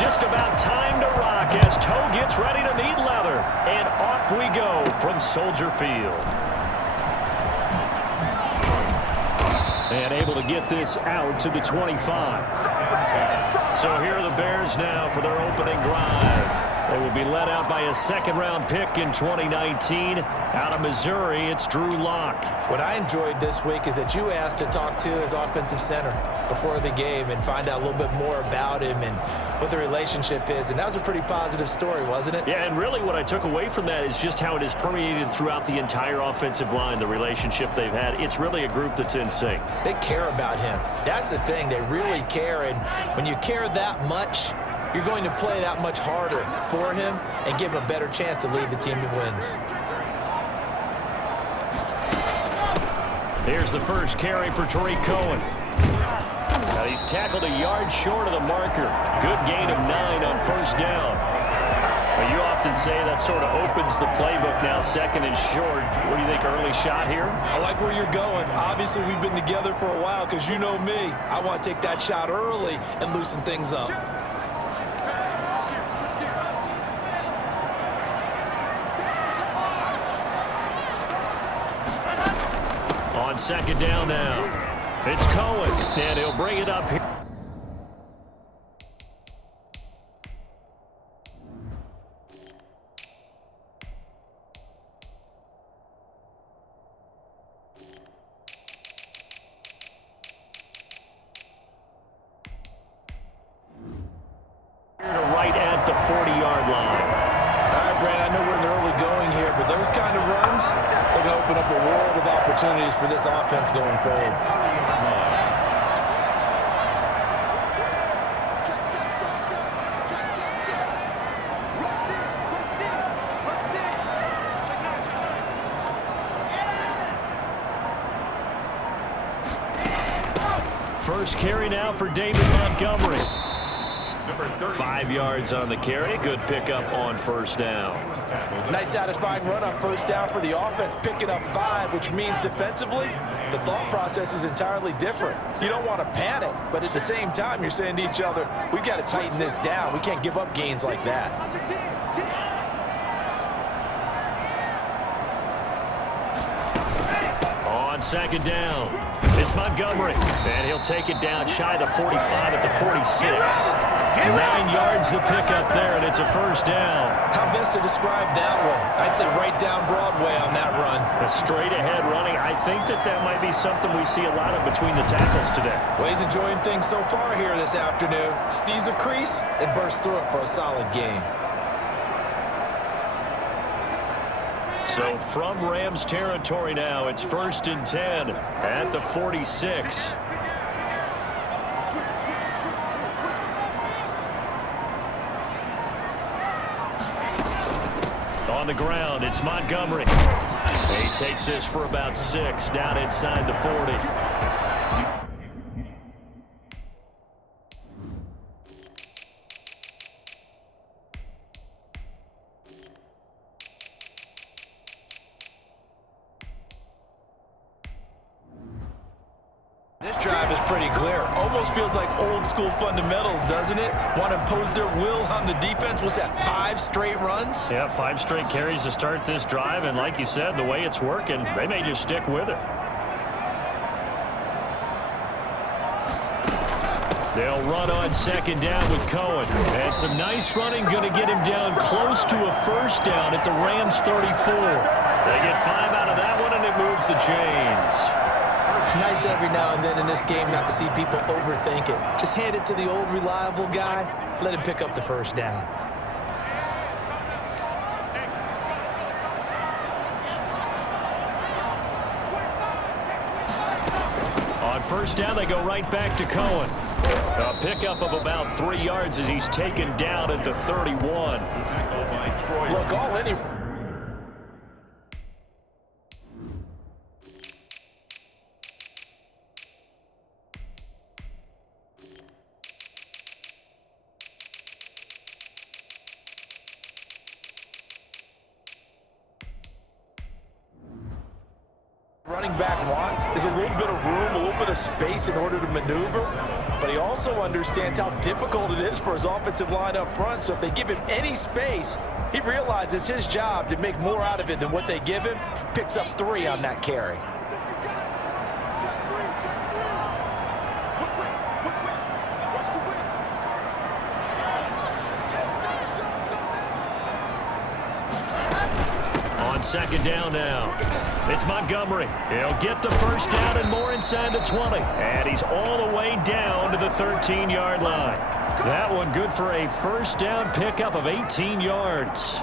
Just about time to rock as toe gets ready to meet leather. And off we go from Soldier Field. And able to get this out to the 25. So here are the Bears now for their opening drive. They will be led out by a second-round pick in 2019. Out of Missouri, it's Drew Lock. What I enjoyed this week is that you asked to talk to his offensive center before the game and find out a little bit more about him and what the relationship is. And that was a pretty positive story, wasn't it? Yeah, and really what I took away from that is just how it is permeated throughout the entire offensive line, the relationship they've had. It's really a group that's in sync. They care about him. That's the thing. They really care. And when you care that much, you're going to play that much harder for him and give him a better chance to lead the team to wins. Here's the first carry for Tariq Cohen. Now he's tackled a yard short of the marker. Good gain of 9 on first down. Well, you often say that sort of opens the playbook now, second and short. What do you think, early shot here? I like where you're going. Obviously, we've been together for a while because you know me. I want to take that shot early and loosen things up. On second down now, it's Cohen, and he'll bring it up here. Right at the 40-yard line. All right, Brad, I know we're in the early going here, but those kind of runs, they're going to open up a world of opportunities for this offense going forward. First carry now for David Montgomery. 5 yards on the carry. Good pickup on first down. Nice satisfying run on first down for the offense, picking up 5, which means defensively, the thought process is entirely different. You don't want to panic, but at the same time, you're saying to each other, we've got to tighten this down. We can't give up gains like that. On second down, it's Montgomery, and he'll take it down shy of the 45 at the 46. 9 yards the pickup there, and it's a first down. How best to describe that one? I'd say right down Broadway on that run. A straight-ahead running. I think that might be something we see a lot of between the tackles today. Well, he's enjoying things so far here this afternoon. Sees a crease and bursts through it for a solid gain. So from Rams territory now, it's 1st and 10 at the 46. On the ground, it's Montgomery. He takes this for about 6 down inside the 40. This drive is pretty clear. Almost feels like old school fundamentals, doesn't it? Want to impose their will on the defense. Was that 5 straight runs? Yeah, 5 straight carries to start this drive, and like you said, the way it's working, they may just stick with it. They'll run on second down with Cohen. And some nice running, going to get him down close to a first down at the Rams 34. They get 5 out of that one, and it moves the chains. It's nice every now and then in this game not to see people overthink it. Just hand it to the old reliable guy. Let him pick up the first down. On first down, they go right back to Cohen. A pickup of about 3 yards as he's taken down at the 31. Look, all any... running back wants is a little bit of room, a little bit of space in order to maneuver. but he also understands how difficult it is for his offensive line up front. So if they give him any space, he realizes his job to make more out of it than what they give him. Picks up 3 on that carry. On second down now, it's Montgomery. He'll get the first down and more inside the 20. And he's all the way down to the 13-yard line. That one good for a first down pickup of 18 yards.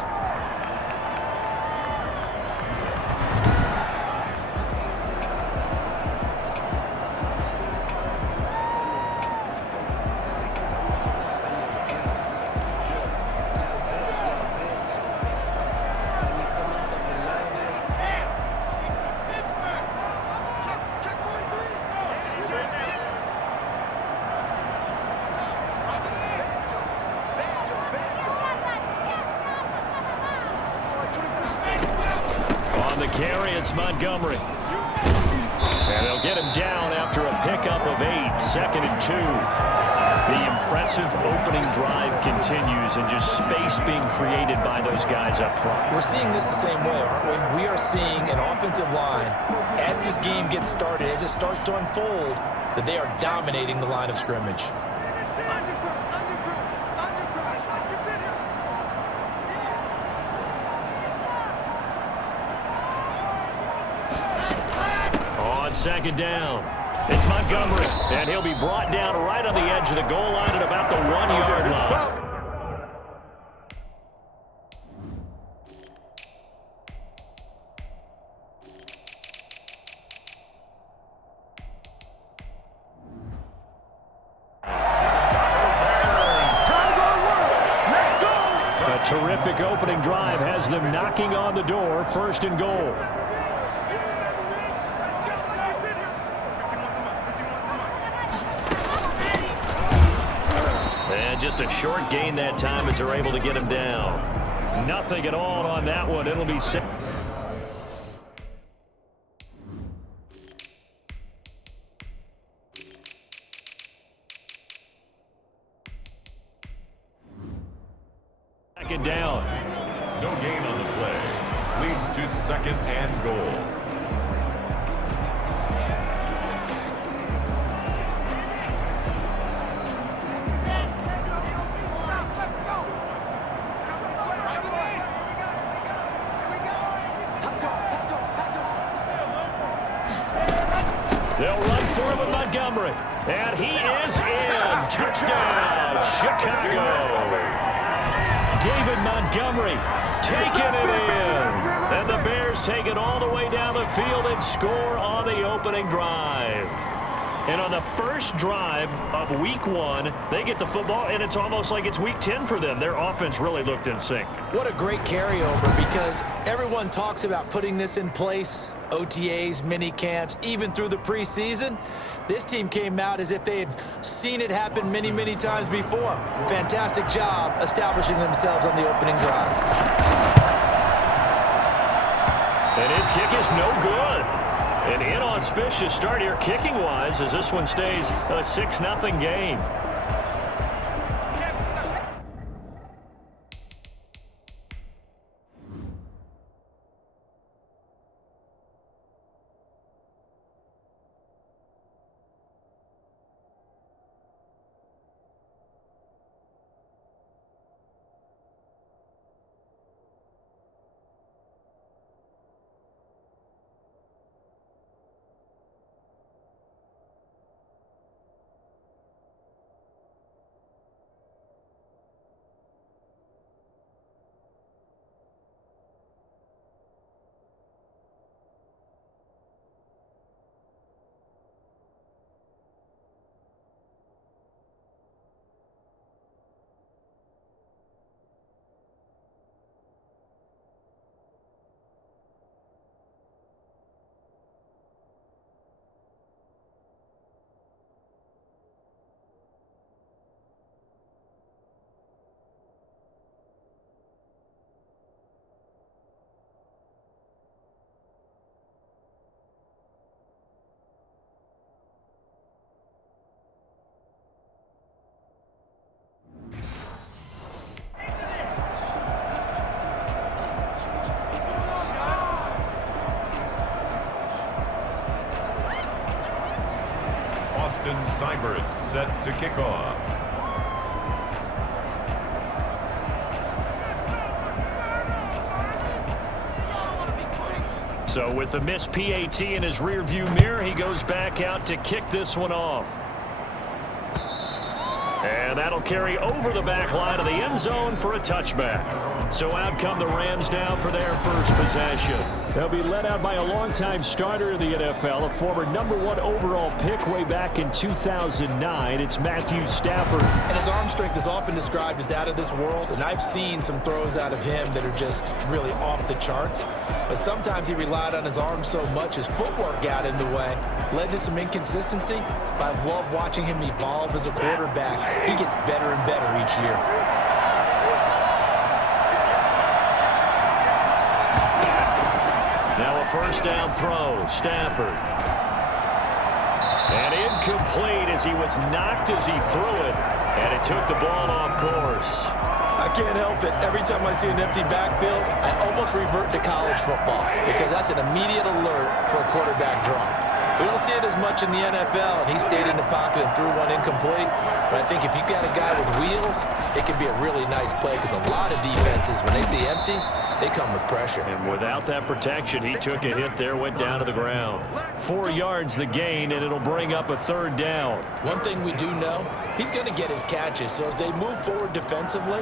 Carry, it's Montgomery. And they'll get him down after a pickup of 8, second and 2. The impressive opening drive continues and just space being created by those guys up front. We're seeing this the same way, aren't we? We are seeing an offensive line, as this game gets started, as it starts to unfold, that they are dominating the line of scrimmage. Second down. It's Montgomery, and he'll be brought down right on the edge of the goal line at about the 1-yard line. A terrific opening drive has them knocking on the door, first and goal. Just a short gain that time as they're able to get him down. Nothing at all on that one. It'll be set. Second down. No gain on the play. Leads to second and goal. They'll run for him with Montgomery. And he is in. Touchdown, Chicago. David Montgomery taking it in. And the Bears take it all the way down the field and score on the opening drive. And on the first drive of Week 1, they get the football, and it's almost like it's Week 10 for them. Their offense really looked in sync. What a great carryover, because everyone talks about putting this in place, OTAs, mini camps, even through the preseason. This team came out as if they had seen it happen many, many times before. Fantastic job establishing themselves on the opening drive. And his kick is no good. An inauspicious start here kicking-wise as this one stays a 6-0 game. hybrid set to kick off. So with the missed PAT in his rearview mirror, he goes back out to kick this one off. And that'll carry over the back line of the end zone for a touchback. So out come the Rams now for their first possession. They'll be led out by a longtime starter in the NFL, a former #1 overall pick way back in 2009. It's Matthew Stafford. And his arm strength is often described as out of this world, and I've seen some throws out of him that are just really off the charts. But sometimes he relied on his arm so much, his footwork got in the way, led to some inconsistency. But I've loved watching him evolve as a quarterback. He gets better and better each year. Now a first down throw, Stafford. And incomplete as he was knocked as he threw it. And it took the ball off course. I can't help it. Every time I see an empty backfield, I almost revert to college football because that's an immediate alert for a quarterback draw. We don't see it as much in the NFL, and he stayed in the pocket and threw one incomplete. But I think if you've got a guy with wheels, it can be a really nice play because a lot of defenses, when they see empty, they come with pressure. And without that protection, he took a hit there, went down to the ground. 4 yards the gain, and it'll bring up a third down. One thing we do know, he's going to get his catches. So as they move forward defensively,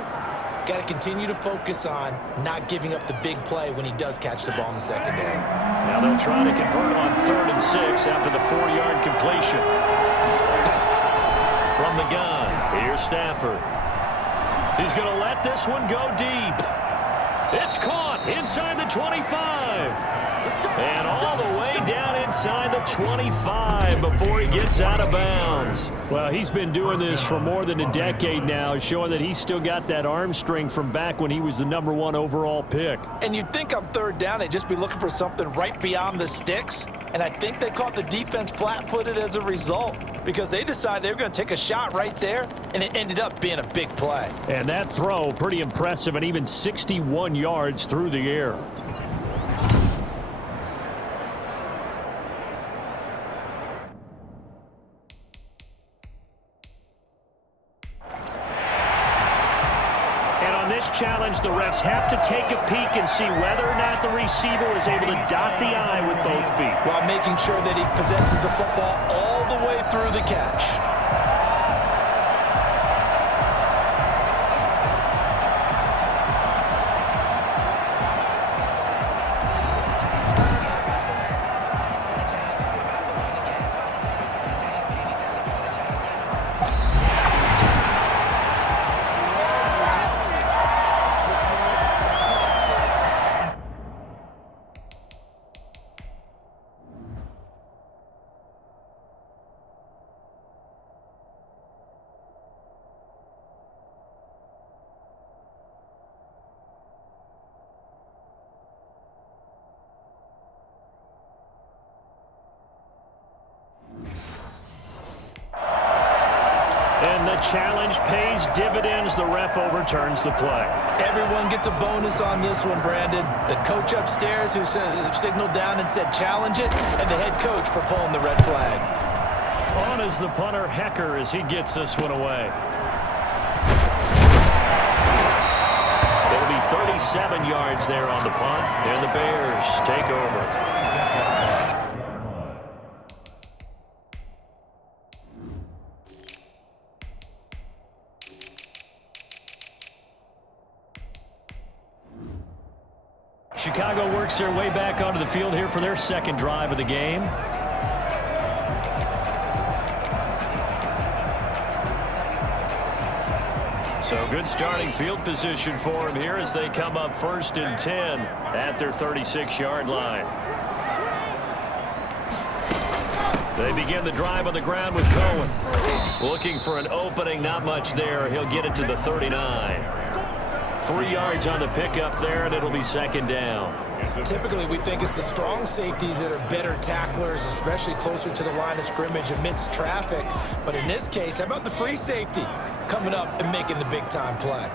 got to continue to focus on not giving up the big play when he does catch the ball in the secondary. Now they'll try to convert on 3rd and 6 after the 4-yard completion. From the gun, here's Stafford. He's going to let this one go deep. It's caught inside the 25. And all the way down inside the 25 before he gets out of bounds. Well, he's been doing this for more than a decade now, showing that he's still got that arm strength from back when he was the #1 overall pick. And you'd think on 3rd down, they'd just be looking for something right beyond the sticks. And I think they caught the defense flat-footed as a result because they decided they were going to take a shot right there, and it ended up being a big play. And that throw, pretty impressive, and even 61 yards through the air. Challenge, the refs have to take a peek and see whether or not the receiver is able to dot the I with both feet, while making sure that he possesses the football all the way through the catch. And the challenge pays dividends. The ref overturns the play. Everyone gets a bonus on this one, Brandon. The coach upstairs who signaled down and said challenge it, and the head coach for pulling the red flag. On is the punter, Hecker, as he gets this one away. It'll be 37 yards there on the punt, and the Bears take over. Chicago works their way back onto the field here for their second drive of the game. So good starting field position for him here as they come up 1st and 10 at their 36-yard line. They begin the drive on the ground with Cohen. Looking for an opening, not much there. He'll get it to the 39. 3 yards on the pickup there, and it'll be 2nd down. Typically, we think it's the strong safeties that are better tacklers, especially closer to the line of scrimmage amidst traffic. But in this case, how about the free safety coming up and making the big-time play?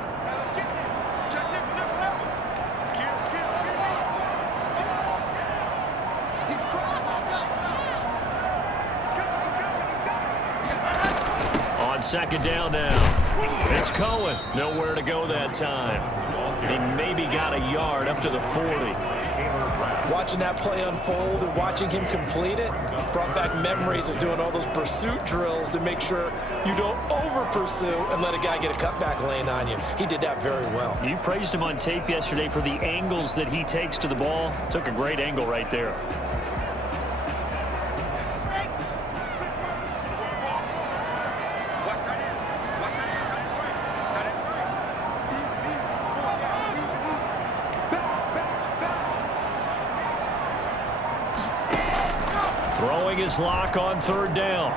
second down now. It's Cohen. Nowhere to go that time. He maybe got a yard up to the 40. Watching that play unfold and watching him complete it brought back memories of doing all those pursuit drills to make sure you don't over-pursue and let a guy get a cutback lane on you. He did that very well. You praised him on tape yesterday for the angles that he takes to the ball. Took a great angle right there. Throwing his lock on third down.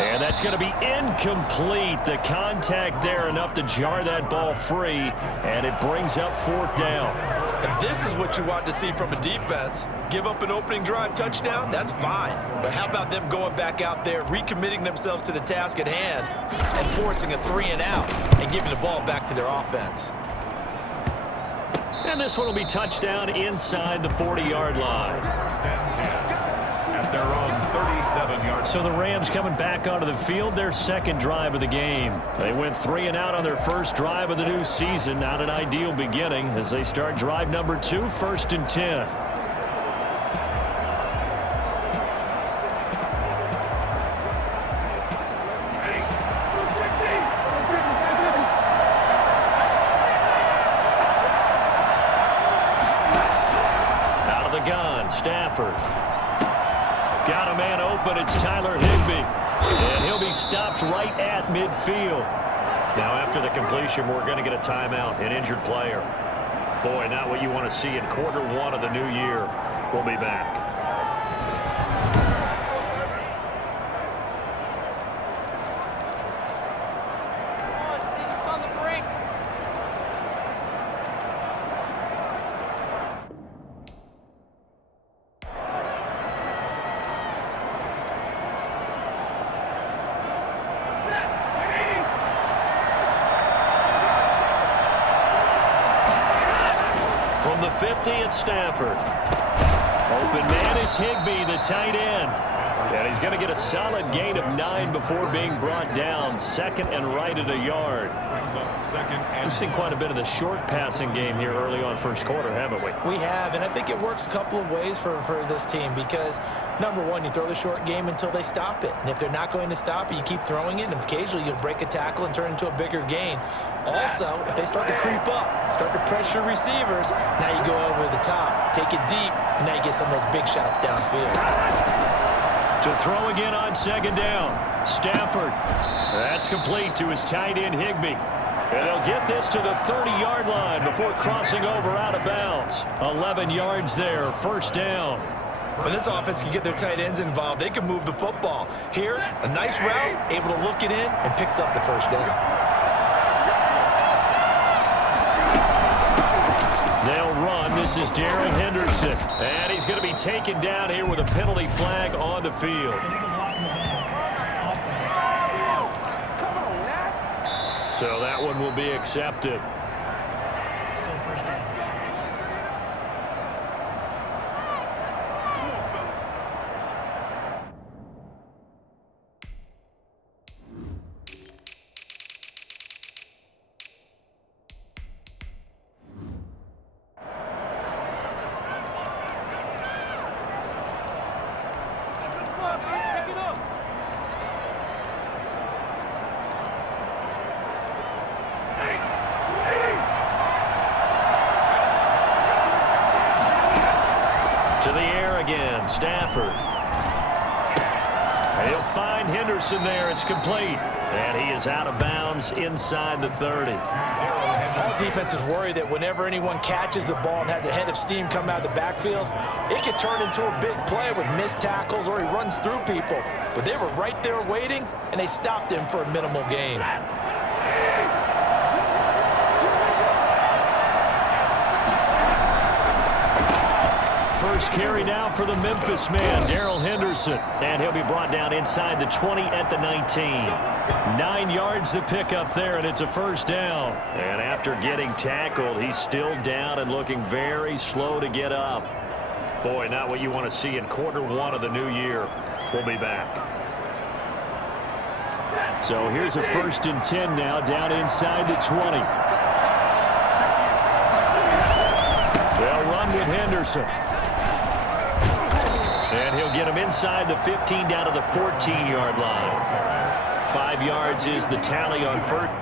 And that's going to be incomplete. The contact there enough to jar that ball free, and it brings up fourth down. And this is what you want to see from a defense. Give up an opening drive touchdown, that's fine. But how about them going back out there, recommitting themselves to the task at hand, and forcing a 3-and-out and giving the ball back to their offense. And this one will be touchdown inside the 40-yard line. First and 10 at their own 37-yard. So the Rams coming back onto the field, their second drive of the game. They went 3-and-out on their first drive of the new season. Not an ideal beginning as they start drive number 2, first and 10. Out of the gun, Stafford. Got a man open. It's Tyler Higbee. And he'll be stopped right at midfield. Now, after the completion, we're going to get a timeout, an injured player. Boy, not what you want to see in quarter 1 of the new year. We'll be back. From the 50 at Stafford. Open man is Higbee, the tight end. And he's going to get a solid gain of 9 before being brought down. Second and right at a yard. We've seen quite a bit of the short passing game here early on first quarter, haven't we? We have, and I think it works a couple of ways for this team because, number one, you throw the short game until they stop it. And if they're not going to stop it, you keep throwing it, and occasionally you'll break a tackle and turn it into a bigger gain. Also, if they start to creep up, start to pressure receivers, now you go over the top, take it deep, and now you get some of those big shots downfield. To throw again on second down. Stafford. That's complete to his tight end, Higbee. And they'll get this to the 30-yard line before crossing over out of bounds. 11 yards there, first down. When this offense can get their tight ends involved, they can move the football. Here, a nice route, able to look it in, and picks up the first down. They'll run. This is Darrell Henderson. And he's going to be taken down here with a penalty flag on the field. So that one will be accepted. Still first down. To the air again, Stafford. He'll find Henderson there. It's complete. And he is out of bounds inside the 30. All defenses worry that whenever anyone catches the ball and has a head of steam come out of the backfield, it can turn into a big play with missed tackles or he runs through people. But they were right there waiting, and they stopped him for a minimal gain. First carry down for the Memphis man, Darrell Henderson. And he'll be brought down inside the 20 at the 19. 9 yards to pick up there, and it's a first down. And after getting tackled, he's still down and looking very slow to get up. Boy, not what you want to see in quarter 1 of the new year. We'll be back. So here's a 1st and 10 now, down inside the 20. They'll run with Henderson. And he'll get him inside the 15 down to the 14-yard line. 5 yards is the tally on first.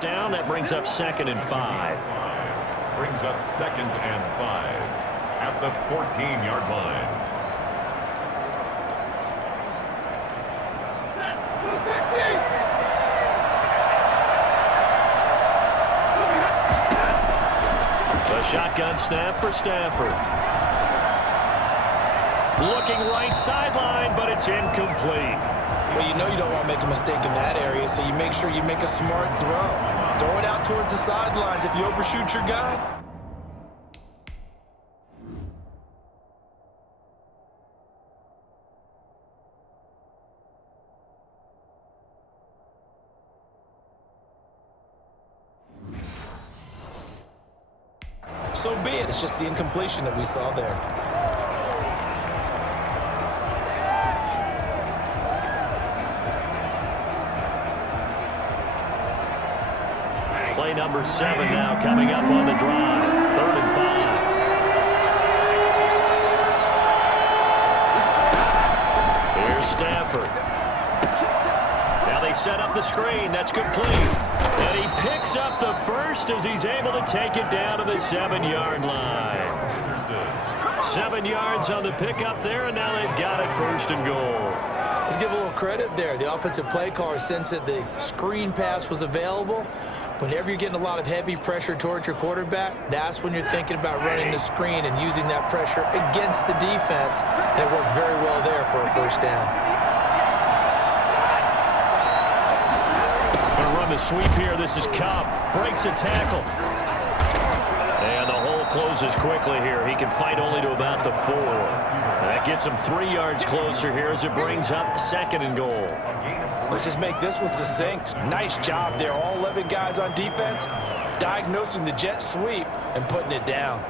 Down, that brings up 2nd and 5. Brings up 2nd and 5 at the 14-yard line. A shotgun snap for Stafford. Looking right sideline, but it's incomplete. Well, you know you don't want to make a mistake in that area, so you make sure you make a smart throw. Throw it out towards the sidelines if you overshoot your guy. So be it. It's just the incompletion that we saw there. Play number 7 now coming up on the drive. 3rd and 5. Here's Stafford. Now they set up the screen. That's complete. And he picks up the first as he's able to take it down to the 7-yard line. 7 yards on the pickup there, and now they've got it 1st and goal. Let's give a little credit there. The offensive play caller sensed that the screen pass was available. Whenever you're getting a lot of heavy pressure towards your quarterback, that's when you're thinking about running the screen and using that pressure against the defense. And it worked very well there for a 1st down. Going to run the sweep here. This is Cobb. Breaks a tackle. And the hole closes quickly here. He can fight only to about the 4. And that gets him 3 yards closer here as it brings up 2nd and goal. Let's just make this one succinct. Nice job there. All 11 guys on defense diagnosing the jet sweep and putting it down.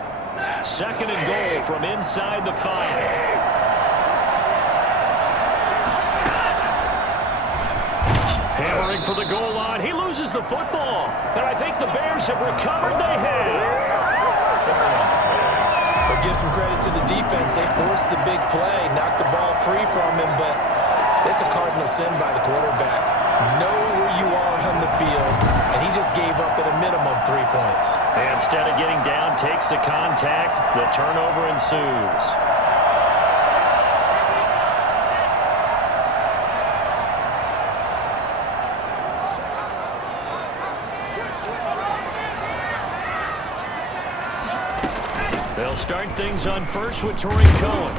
2nd and goal from inside the 5. Hammering for the goal line. He loses the football. And I think the Bears have recovered. They have. But give some credit to the defense. They forced the big play, knocked the ball free from him, but it's a cardinal sin by the quarterback. Know where you are on the field, and he just gave up at a minimum 3 points. And instead of getting down, takes the contact. The turnover ensues. They'll start things on first with Tariq Cohen.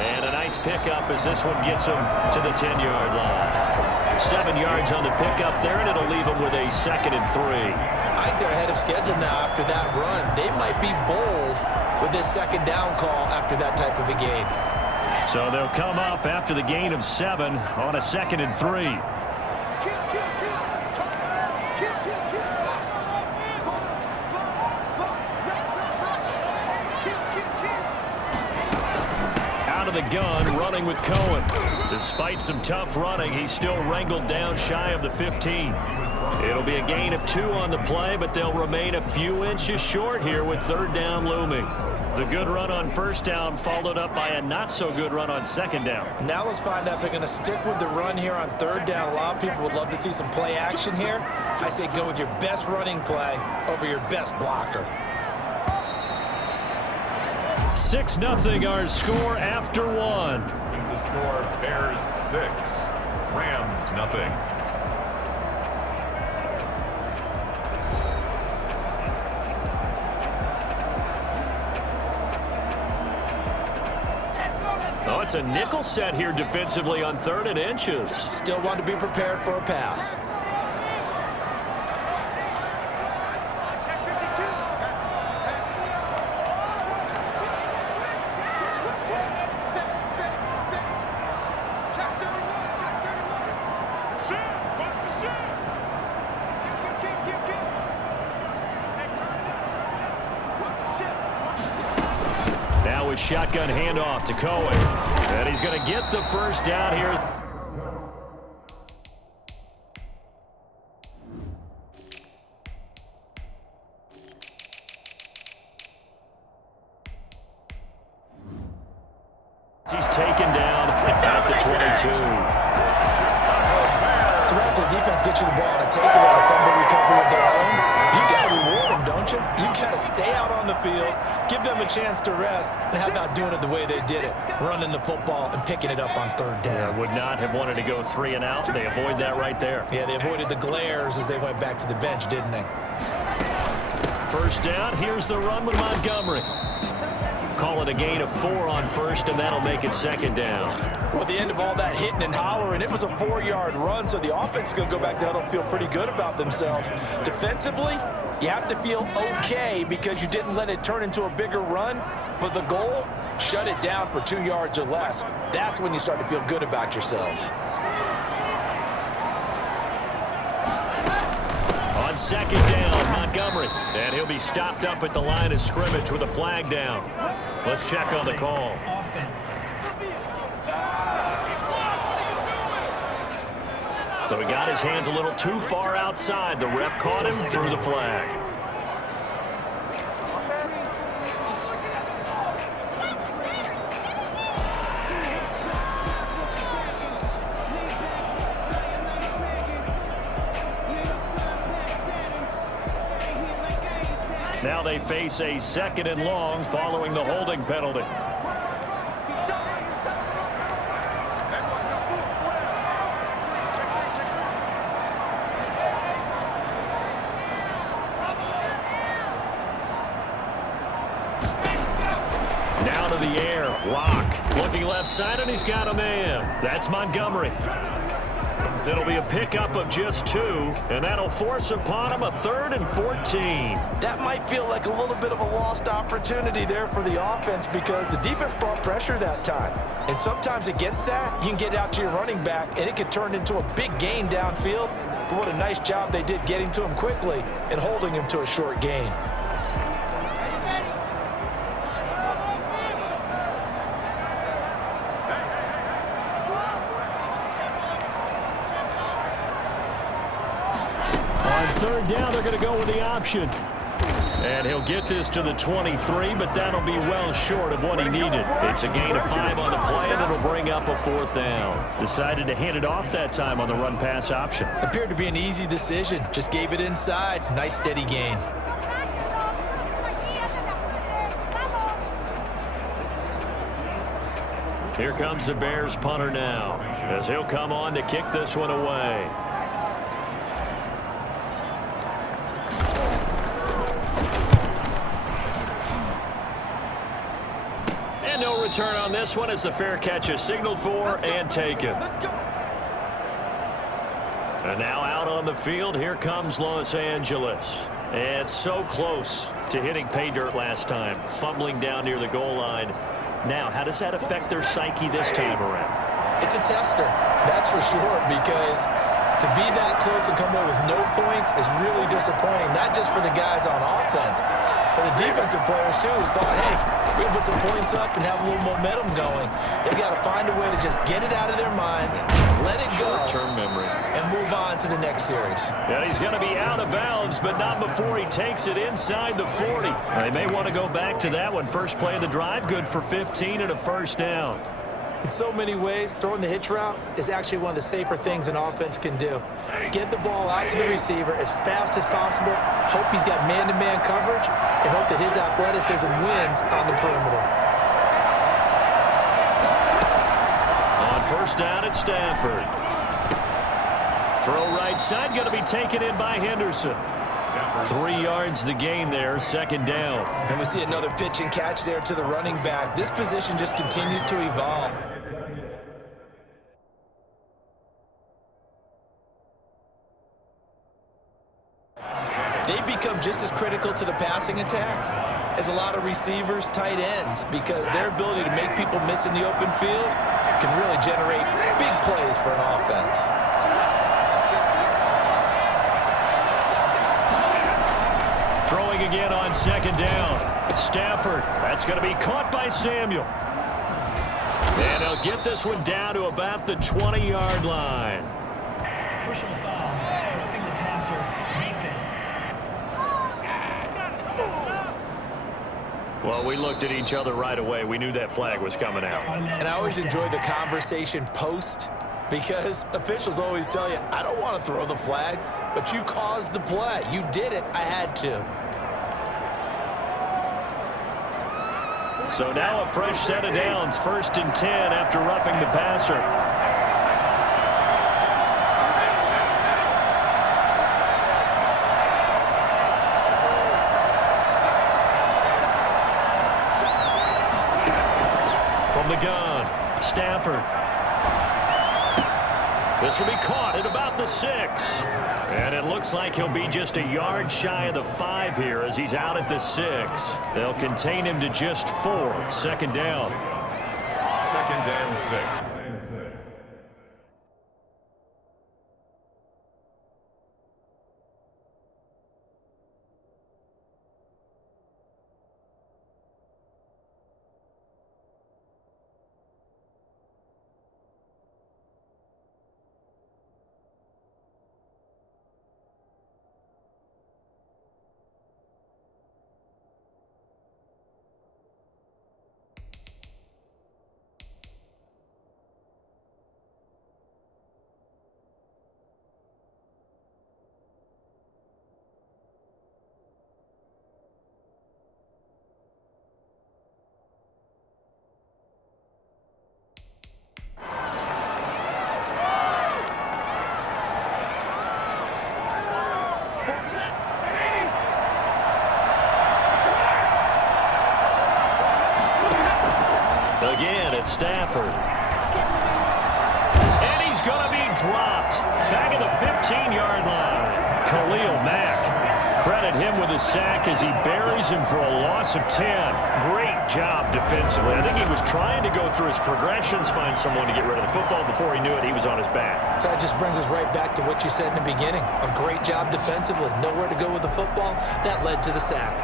And a nice pickup as this one gets him to the 10-yard line. 7 yards on the pickup there, and it'll leave him with a 2nd and 3. I think they're ahead of schedule now after that run. They might be bold with this 2nd down call after that type of a game. So they'll come up after the gain of 7 on a 2nd and 3. of the gun, running with Cohen. Despite some tough running, he's still wrangled down shy of the 15. It'll be a gain of 2 on the play, but they'll remain a few inches short here with third down looming. The good run on first down followed up by a not-so-good run on second down. Now let's find out if they're going to stick with the run here on third down. A lot of people would love to see some play action here. I say go with your best running play over your best blocker. 6-0 our score after 1. The score, Bears 6, Rams nothing. Oh, it's a nickel set here defensively on 3rd and inches. Still want to be prepared for a pass. Now a shotgun handoff to Cohen. And he's going to get the first down here. He's taken down at the 22. So right after the defense gets you the ball and a takeaway and a fumble recovery of their own, you got to reward them, don't you? You got to stay out on the field, give them a chance to rest, and how about doing it the way they did it, running the football and picking it up on third down. Would not have wanted to go 3 and out. They avoid that right there. Yeah, they avoided the glares as they went back to the bench, didn't they? First down, here's the run with Montgomery. Call it a gain of 4 on first, and that'll make it second down. Well, at the end of all that hitting and hollering, it was a 4-yard run, so the offense is going to go back to huddle and feel pretty good about themselves. Defensively, you have to feel okay because you didn't let it turn into a bigger run, but the goal, shut it down for 2 yards or less. That's when you start to feel good about yourselves. On second down, Montgomery. And he'll be stopped up at the line of scrimmage with a flag down. Let's check on the call. Offense. So he got his hands a little too far outside. The ref caught him through the flag. Now they face a 2nd and long following the holding penalty. Now to the air. Lock. Looking left side, and he's got a man. That's Montgomery. It'll be a pickup of just 2, and that'll force upon him a 3rd and 14. That might feel like a little bit of a lost opportunity there for the offense because the defense brought pressure that time. And sometimes against that, you can get out to your running back, and it can turn into a big gain downfield. But what a nice job they did getting to him quickly and holding him to a short gain. Third down, they're going to go with the option. And he'll get this to the 23, but that'll be well short of what he needed. It's a gain of 5 on the play, and it'll bring up a 4th down. Decided to hand it off that time on the run-pass option. Appeared to be an easy decision. Just gave it inside. Nice, steady gain. Here comes the Bears punter now, as he'll come on to kick this one away. No return on this one as the fair catch is signaled for and taken. And now out on the field, here comes Los Angeles. And so close to hitting pay dirt last time, fumbling down near the goal line. Now, how does that affect their psyche this time around? It's a tester, that's for sure, because to be that close and come away with no points is really disappointing, not just for the guys on offense, For the defensive players, too, who thought, hey, we can put some points up and have a little momentum going. They got to find a way to just get it out of their minds, let it go, short-term memory, and move on to the next series. Yeah, he's going to be out of bounds, but not before he takes it inside the 40. They may want to go back to that one. First play of the drive, good for 15 and a first down. In so many ways, throwing the hitch route is actually one of the safer things an offense can do. Get the ball out to the receiver as fast as possible, hope he's got man-to-man coverage, and hope that his athleticism wins on the perimeter. On first down, it's Stafford. Throw right side, going to be taken in by Henderson. 3 yards the gain there, second down. And we see another pitch and catch there to the running back. This position just continues to evolve. They become just as critical to the passing attack as a lot of receivers, tight ends, because their ability to make people miss in the open field can really generate big plays for an offense. Throwing again on second down. Stafford, that's going to be caught by Samuel. And he'll get this one down to about the 20-yard line. Personal foul, roughing the passer, defense. Well, we looked at each other right away. We knew that flag was coming out. And I always enjoy the conversation post, because officials always tell you, I don't want to throw the flag, but you caused the play. You did it. I had to. So now a fresh set of downs, 1st and 10 after roughing the passer. From the gun, Stafford. This will be caught at about the 6. And it looks like he'll be just a yard shy of the 5 here as he's out at the 6. They'll contain him to just 4. Second down. 2nd and 6. Again, it's Stafford. And he's going to be dropped. Back at the 15-yard line. Khalil Mack. Credit him with a sack as he buries him for a loss of 10. Great job defensively. I think he was trying to go through his progressions, find someone to get rid of the football. Before he knew it, he was on his back. So that just brings us right back to what you said in the beginning. A great job defensively. Nowhere to go with the football. That led to the sack.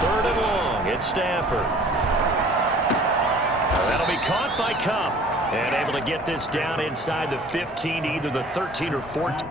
Third and long. It's Stafford. That'll be caught by Cup. And able to get this down inside the 15, either the 13 or 14.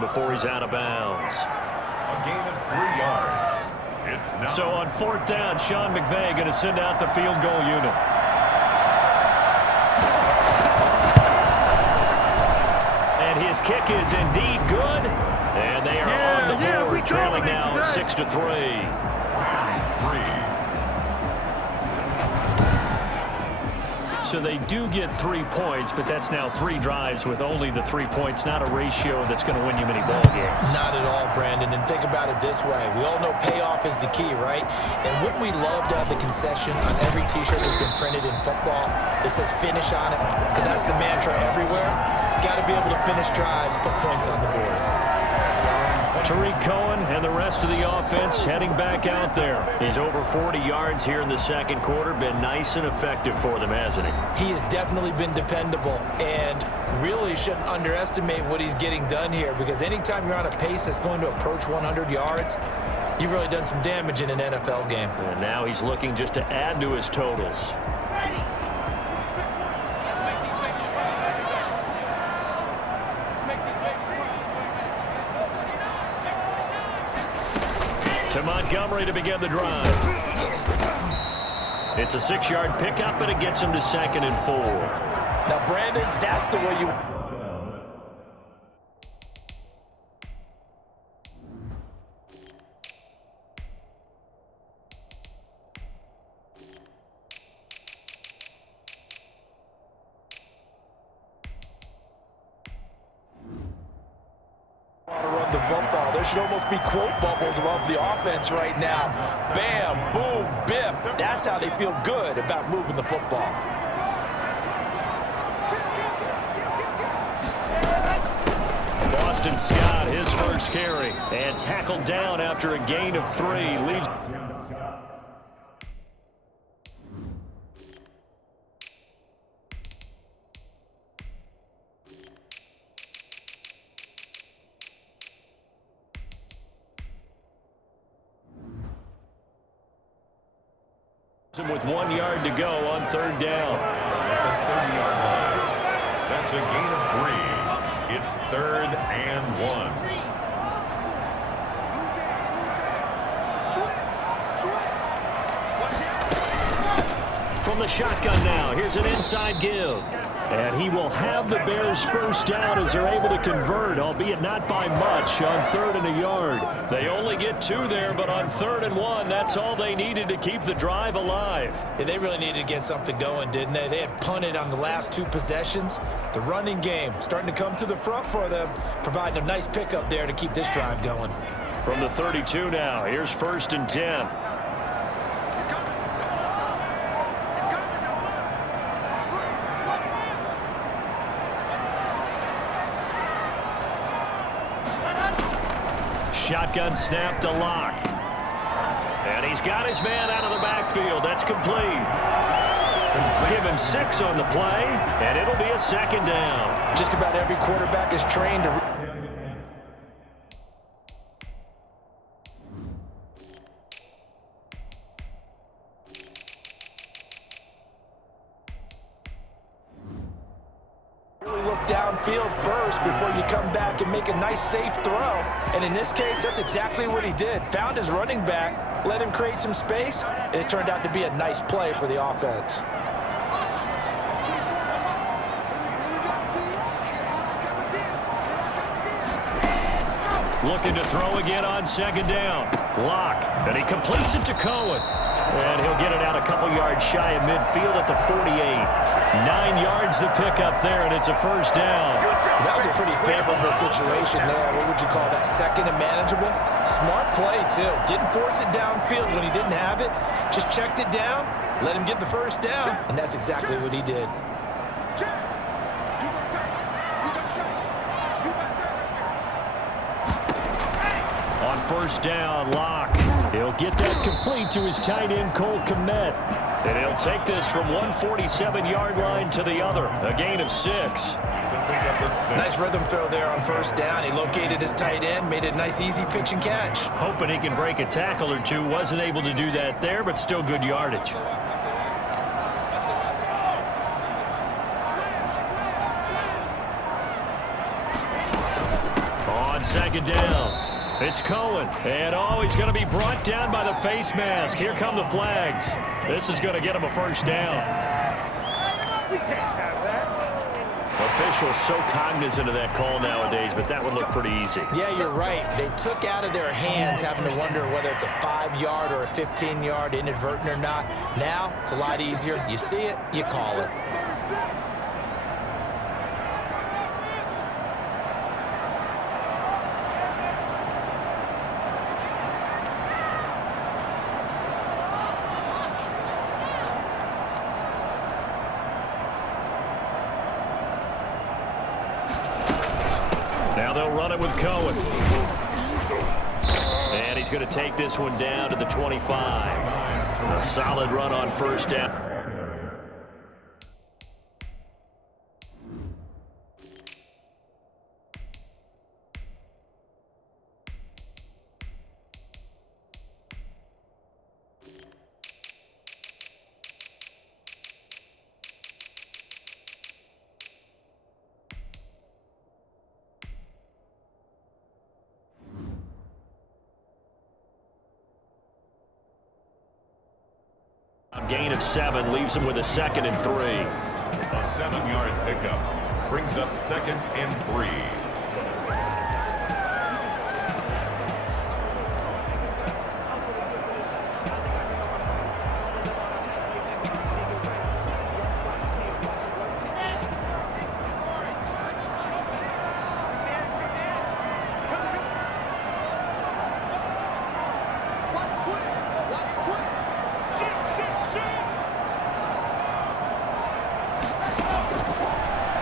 Before he's out of bounds. A gain of 3 yards. It's now. So on fourth down, Sean McVay going to send out the field goal unit. And his kick is indeed good. And they are on the board, trailing now 6-3. So they do get 3 points, but that's now 3 drives with only the 3 points, not a ratio that's going to win you many ball games. Not at all, Brandon. And think about it this way. We all know payoff is the key, right? And wouldn't we love to have the concession on every T-shirt that's been printed in football that says finish on it? Because that's the mantra everywhere. Got to be able to finish drives, put points on the board. Tariq Cohen and the rest of the offense heading back out there. He's over 40 yards here in the second quarter. Been nice and effective for them, hasn't he? He has definitely been dependable, and really shouldn't underestimate what he's getting done here, because anytime you're on a pace that's going to approach 100 yards, you've really done some damage in an NFL game. And now he's looking just to add to his totals. To Montgomery to begin the drive. It's a 6-yard pickup, and it gets him to 2nd and 4. Now, Brandon, that's the way you... the football. There should almost be quote bubbles above the offense right now. Bam, boom, biff. That's how they feel good about moving the football. Boston Scott, his first carry, and tackled down after a gain of 3. Leaves. With 1 yard to go on 3rd down. That's a gain of 3. It's 3rd and 1. From the shotgun now, here's an inside give. And he will have the Bears first down as they're able to convert, albeit not by much, on 3rd and a yard. They only get 2 there, but on 3rd and 1, that's all they needed to keep the drive alive. Yeah, they really needed to get something going, didn't they? They had punted on the last 2 possessions. The running game starting to come to the front for them, providing a nice pickup there to keep this drive going. From the 32 now, here's 1st and 10. Shotgun snap to Lock. And he's got his man out of the backfield. That's complete. Give him 6 on the play, and it'll be a 2nd down. Just about every quarterback is trained to... downfield first before you come back and make a nice safe throw. And in this case, that's exactly what he did. Found his running back, let him create some space, and it turned out to be a nice play for the offense. Looking to throw again on 2nd down. Lock, and he completes it to Cohen. And he'll get it out a couple yards shy of midfield at the 48. 9 yards to pick up there, and it's a 1st down. That was a pretty favorable situation there. What would you call that? 2nd and manageable? Smart play, too. Didn't force it downfield when he didn't have it. Just checked it down, let him get the 1st down, and that's exactly what he did. first down. Locke. He'll get that complete to his tight end, Cole Kmet. And he'll take this from 147-yard line to the other. A gain of 6. Nice rhythm throw there on first down. He located his tight end, made a nice easy pitch and catch. Hoping he can break a tackle or two. Wasn't able to do that there, but still good yardage. On second down. It's Cohen, and he's going to be brought down by the face mask. Here come the flags. This is going to get him a first down. Officials so cognizant of that call nowadays, but that would look pretty easy. Yeah, you're right. They took out of their hands having to wonder whether it's a 5-yard or a 15-yard inadvertent or not. Now, it's a lot easier. You see it, you call it. Now they'll run it with Cohen. And he's going to take this one down to the 25. A solid run on first down. Gain of 7 leaves him with a 2nd and 3. A 7-yard pickup brings up 2nd and 3.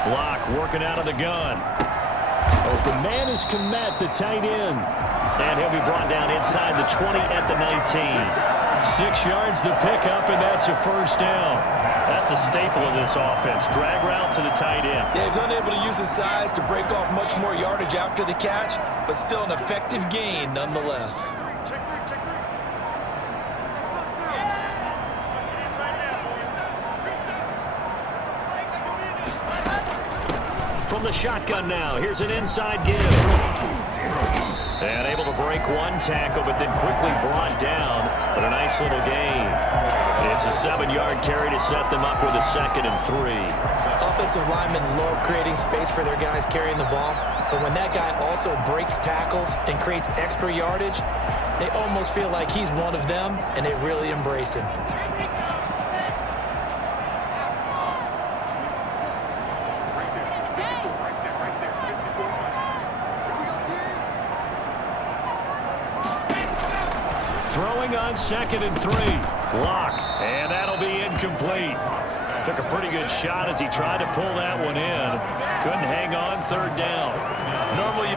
Block working out of the gun. Open man is Kmet, the tight end. And he'll be brought down inside the 20 at the 19. 6 yards the pickup, and that's a first down. That's a staple of this offense. Drag route to the tight end. Yeah, he's unable to use his size to break off much more yardage after the catch, but still an effective gain nonetheless. From the shotgun now, here's an inside give. And able to break one tackle, but then quickly brought down. But a nice little gain. It's a 7-yard carry to set them up with a 2nd and 3. Offensive linemen love creating space for their guys carrying the ball, but when that guy also breaks tackles and creates extra yardage, they almost feel like he's one of them, and they really embrace him. Throwing on 2nd and 3. Block, and that'll be incomplete. Took a pretty good shot as he tried to pull that one in. Couldn't hang on 3rd down. Normally,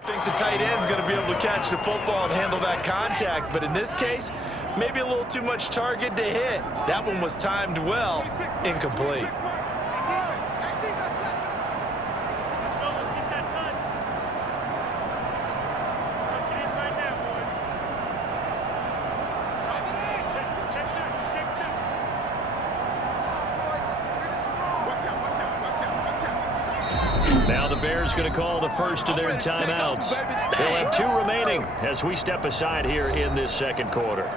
I think the tight end's going to be able to catch the football and handle that contact, but in this case, maybe a little too much target to hit. That one was timed well, incomplete. Now the Bears going to call the first of their timeouts. They'll have 2 remaining as we step aside here in this 2nd quarter.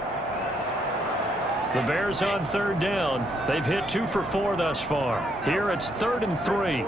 The Bears on 3rd down. They've hit 2 for 4 thus far. Here it's 3rd and 3.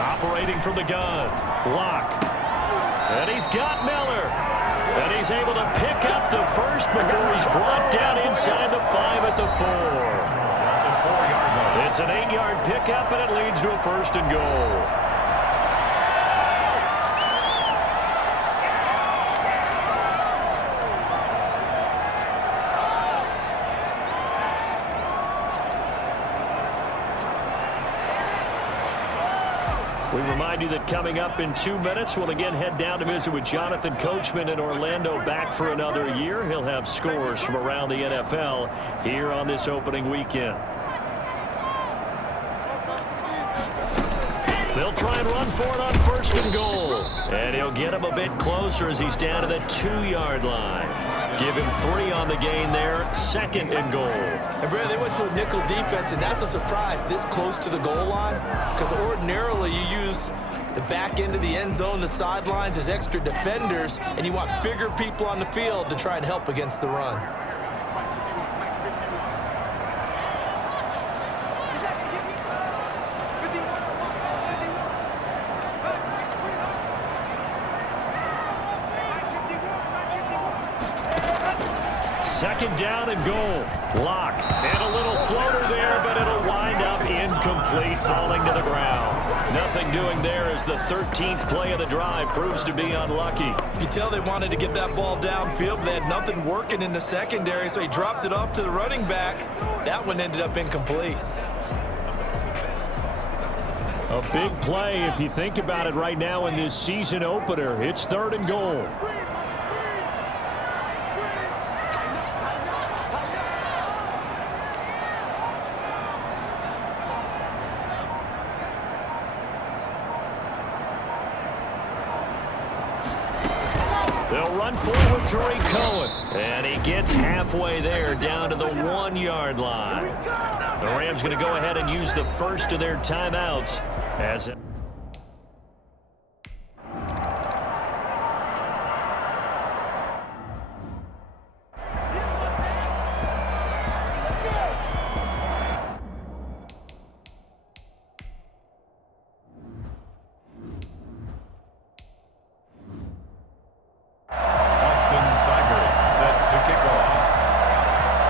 Operating from the gun. Lock. And he's got Miller. And he's able to pick up the first before he's brought down inside the 5 at the 4. It's an 8-yard pickup, and it leads to a 1st and goal. We remind you that coming up in 2 minutes, we'll again head down to visit with Jonathan Coachman in Orlando, back for another year. He'll have scores from around the NFL here on this opening weekend. They'll try and run for it on 1st and goal. And he'll get him a bit closer as he's down to the 2-yard line. Give him 3 on the gain there, 2nd and goal. And Brad, they went to a nickel defense, and that's a surprise this close to the goal line, because ordinarily you use the back end of the end zone, the sidelines as extra defenders, and you want bigger people on the field to try and help against the run. Second down and goal. Lock. And a little floater there, but it'll wind up incomplete, falling to the ground. Nothing doing there as the 13th play of the drive proves to be unlucky. You could tell they wanted to get that ball downfield, but they had nothing working in the secondary, so he dropped it off to the running back. That one ended up incomplete. A big play if you think about it right now in this season opener. It's 3rd and goal. They'll run forward to Cohen. And he gets halfway there down to the 1-yard line. The Rams going to go ahead and use the first of their timeouts as it.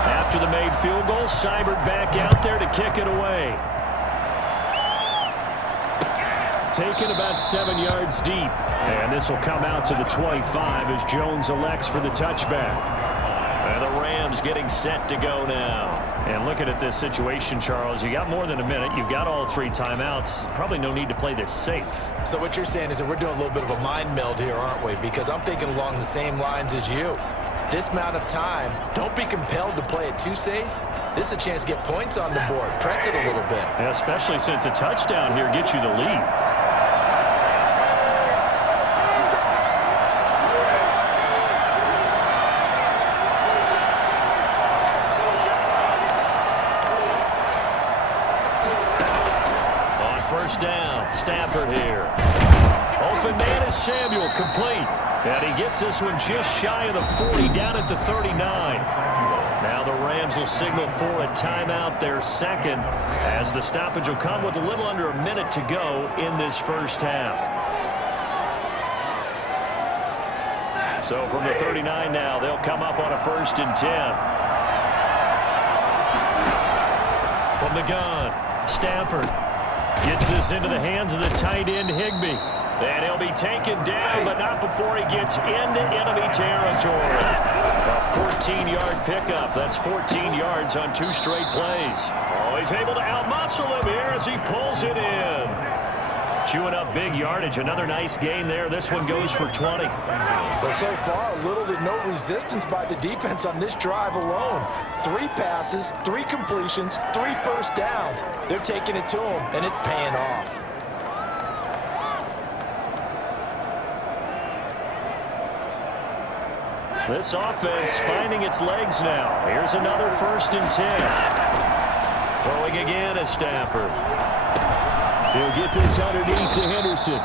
After the made field goal, Seibert back out there to kick it away. Taken about 7 yards deep. And this will come out to the 25 as Jones elects for the touchback. And the Rams getting set to go now. And looking at this situation, Charles, you got more than a minute. You've got all 3 timeouts. Probably no need to play this safe. So what you're saying is that we're doing a little bit of a mind meld here, aren't we? Because I'm thinking along the same lines as you. This amount of time, don't be compelled to play it too safe. This is a chance to get points on the board. Press it a little bit. Yeah, especially since a touchdown here gets you the lead. On 1st down, Stafford here. Open man is Samuel, complete. And he gets this one just shy of the 40, down at the 39. Now the Rams will signal for a timeout, their second, as the stoppage will come with a little under a minute to go in this first half. So from the 39 now, they'll come up on a 1st and 10. From the gun, Stafford gets this into the hands of the tight end, Higbee. And he'll be taken down, but not before he gets into enemy territory. A 14-yard pickup. That's 14 yards on 2 straight plays. Oh, he's able to outmuscle him here as he pulls it in. Chewing up big yardage. Another nice gain there. This one goes for 20. Well, so far, little to no resistance by the defense on this drive alone. 3 passes, 3 completions, 3 first downs. They're taking it to him, and it's paying off. This offense finding its legs now. Here's another 1st and 10. Throwing again is Stafford. He'll get this underneath to Henderson.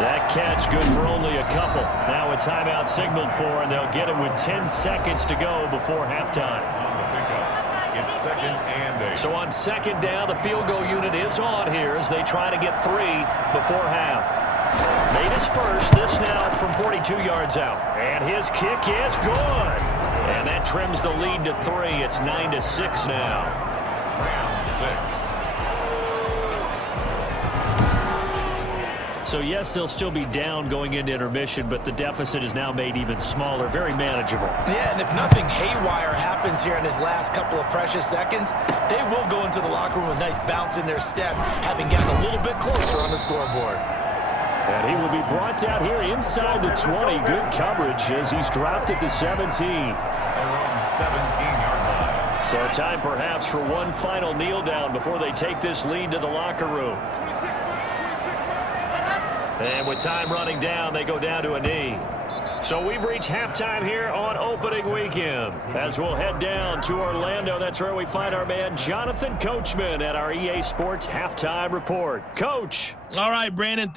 That catch good for only a couple. Now a timeout signaled for, and they'll get it with 10 seconds to go before halftime. It's 2nd and 8. So on 2nd down, the field goal unit is on here as they try to get 3 before half. Made his first, this now from 42 yards out. And his kick is good. And that trims the lead to 3. It's 9-6 now. Round 6. So yes, they'll still be down going into intermission, but the deficit is now made even smaller, very manageable. Yeah, and if nothing haywire happens here in his last couple of precious seconds, they will go into the locker room with a nice bounce in their step, having gotten a little bit closer on the scoreboard. And he will be brought down here inside the 20. Good coverage as he's dropped at the 17. Around 17-yard line. So time perhaps for one final kneel down before they take this lead to the locker room. And with time running down, they go down to a knee. So we've reached halftime here on opening weekend. As we'll head down to Orlando, that's where we find our man Jonathan Coachman at our EA Sports Halftime Report. Coach. All right, Brandon.